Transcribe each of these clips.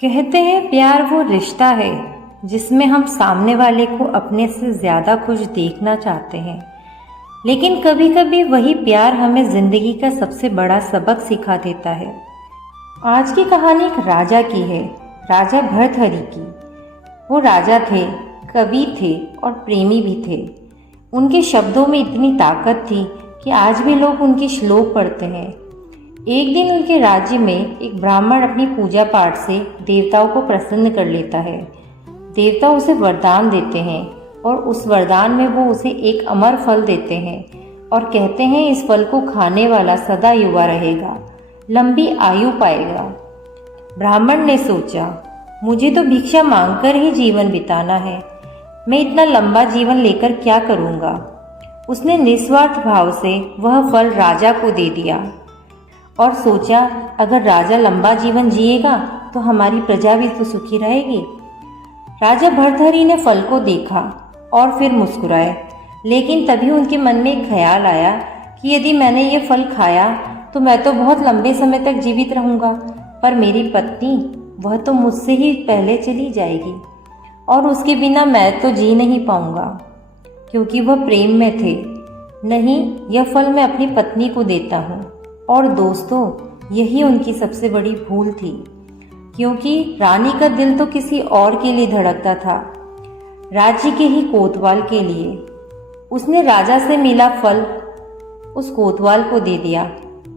कहते हैं प्यार वो रिश्ता है जिसमें हम सामने वाले को अपने से ज़्यादा खुश देखना चाहते हैं, लेकिन कभी कभी वही प्यार हमें ज़िंदगी का सबसे बड़ा सबक सिखा देता है। आज की कहानी एक राजा की है, राजा भर्तहरि की। वो राजा थे, कवि थे और प्रेमी भी थे। उनके शब्दों में इतनी ताकत थी कि आज भी लोग उनके श्लोक पढ़ते हैं। एक दिन उनके राज्य में एक ब्राह्मण अपनी पूजा पाठ से देवताओं को प्रसन्न कर लेता है। देवता उसे वरदान देते हैं और उस वरदान में वो उसे एक अमर फल देते हैं और कहते हैं इस फल को खाने वाला सदा युवा रहेगा, लंबी आयु पाएगा। ब्राह्मण ने सोचा, मुझे तो भिक्षा मांगकर ही जीवन बिताना है, मैं इतना लंबा जीवन लेकर क्या करूँगा। उसने निस्वार्थ भाव से वह फल राजा को दे दिया और सोचा अगर राजा लंबा जीवन जिएगा तो हमारी प्रजा भी तो सुखी रहेगी। राजा भर्तहरि ने फल को देखा और फिर मुस्कुराए, लेकिन तभी उनके मन में एक ख्याल आया कि यदि मैंने ये फल खाया तो मैं तो बहुत लंबे समय तक जीवित रहूँगा, पर मेरी पत्नी वह तो मुझसे ही पहले चली जाएगी और उसके बिना मैं तो जी नहीं पाऊँगा, क्योंकि वह प्रेम में थे। नहीं, यह फल मैं अपनी पत्नी को देता हूँ। और दोस्तों, यही उनकी सबसे बड़ी भूल थी, क्योंकि रानी का दिल तो किसी और के लिए धड़कता था, राज्य के ही कोतवाल के लिए। उसने राजा से मिला फल उस कोतवाल को दे दिया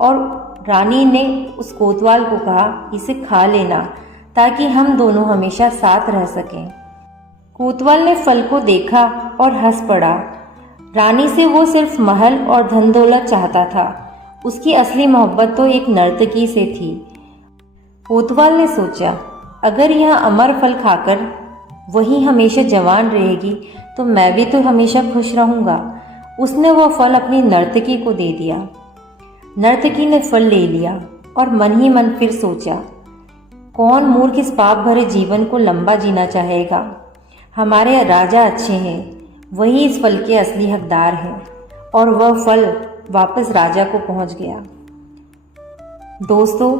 और रानी ने उस कोतवाल को कहा, इसे खा लेना ताकि हम दोनों हमेशा साथ रह सकें। कोतवाल ने फल को देखा और हंस पड़ा। रानी से वो सिर्फ महल और धन दौलत चाहता था, उसकी असली मोहब्बत तो एक नर्तकी से थी। कोतवाल ने सोचा, अगर यह अमर फल खाकर वही हमेशा जवान रहेगी तो मैं भी तो हमेशा खुश रहूँगा। उसने वह फल अपनी नर्तकी को दे दिया। नर्तकी ने फल ले लिया और मन ही मन फिर सोचा, कौन मूर्ख इस पाप भरे जीवन को लंबा जीना चाहेगा। हमारे राजा अच्छे हैं, वही इस फल के असली हकदार हैं। और वह फल वापस राजा को पहुंच गया। दोस्तों,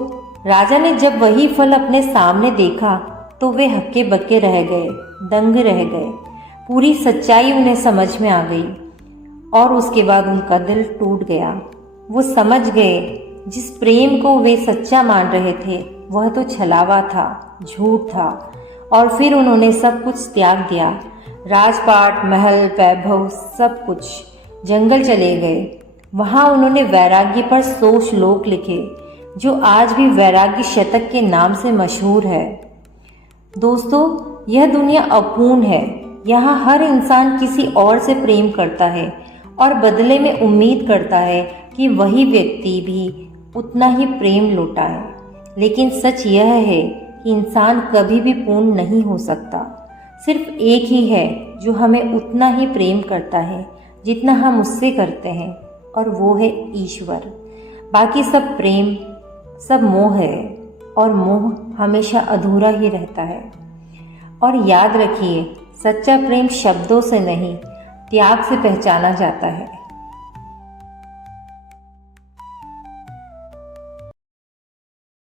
राजा ने जब वही फल अपने सामने देखा तो वे हक्के बक्के रह गए, दंग रह गए। पूरी सच्चाई उन्हें समझ में आ गई और उसके बाद उनका दिल टूट गया। वो समझ गए जिस प्रेम को वे सच्चा मान रहे थे वह तो छलावा था, झूठ था। और फिर उन्होंने सब कुछ त्याग दिया, राजपाट, महल, वैभव, सब कुछ। जंगल चले गए। वहाँ उन्होंने वैराग्य पर 100 श्लोक लिखे, जो आज भी वैराग्य शतक के नाम से मशहूर है। दोस्तों, यह दुनिया अपूर्ण है। यहाँ हर इंसान किसी और से प्रेम करता है और बदले में उम्मीद करता है कि वही व्यक्ति भी उतना ही प्रेम लौटाए। लेकिन सच यह है कि इंसान कभी भी पूर्ण नहीं हो सकता। सिर्फ एक ही है जो हमें उतना ही प्रेम करता है जितना हम उससे करते हैं, और वो है ईश्वर। बाकी सब प्रेम, सब मोह है, और मोह हमेशा अधूरा ही रहता है। और याद रखिए, सच्चा प्रेम शब्दों से नहीं, त्याग से पहचाना जाता है।